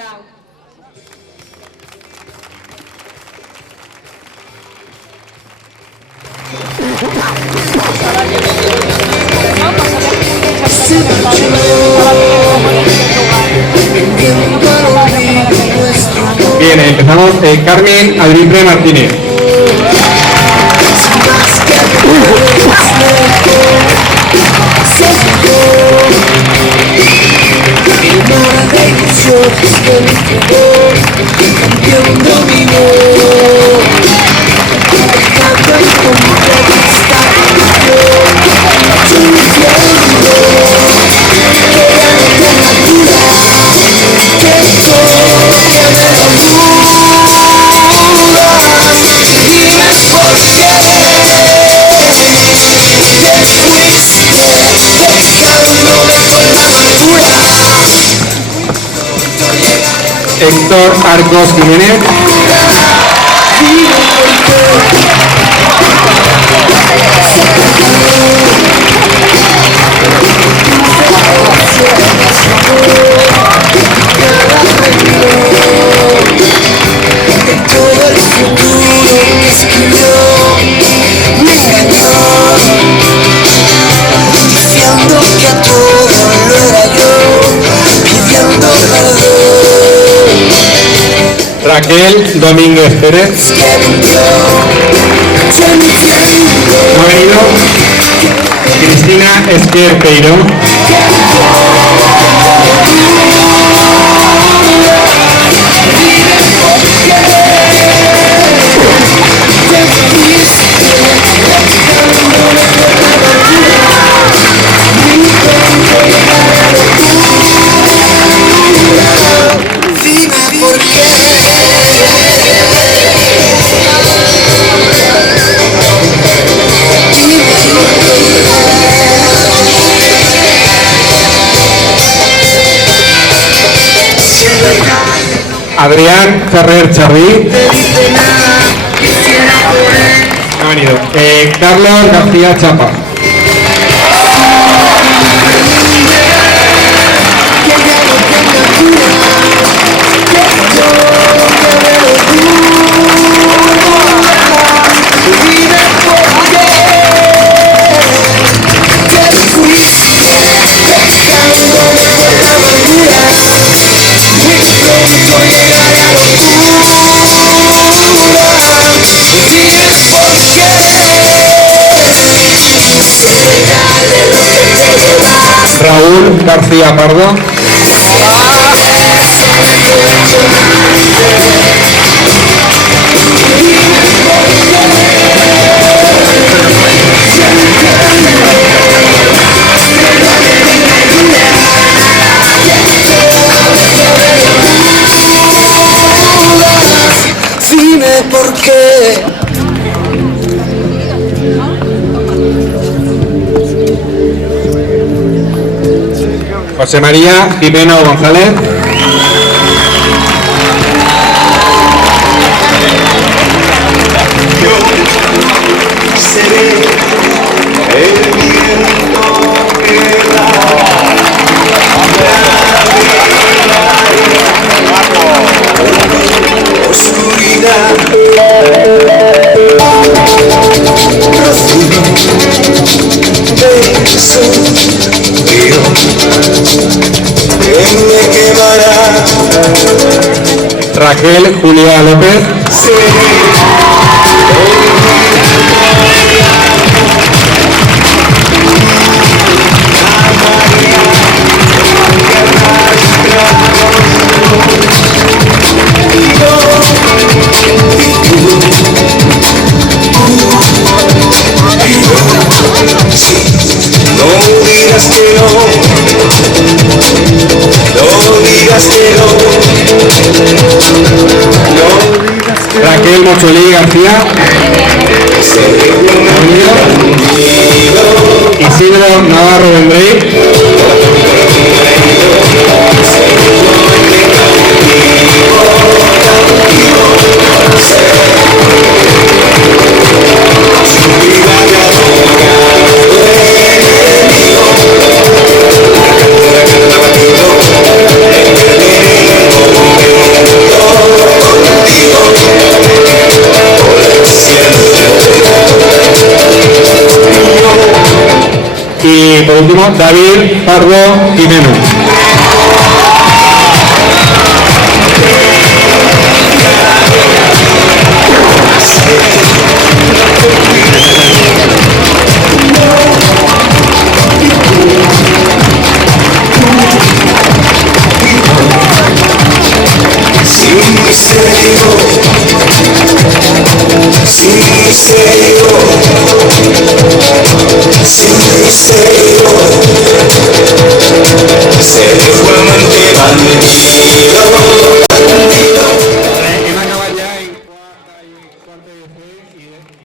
Palau. Bien, empezamos. Carmen Adriple Martínez. Héctor Arcos Jiménez. Raquel Domínguez Pérez. No ha venido. Cristina Esquer Peiro. Adrián Ferrer Charri. No ha venido. Carlos García Chapa. Raúl García Pardo. Dime por qué. José María Jimeno González. Yo seré el viento que la oscuridad profundo beso mío que me quemará. Raquel Julia López. No digas que no, no digas que no. Raquel Mocholí García. Isidro Navarro Vendrey. David Pardo Jimeno. Sin misterio, sin misterio, sin misterio, se fue amante bandida.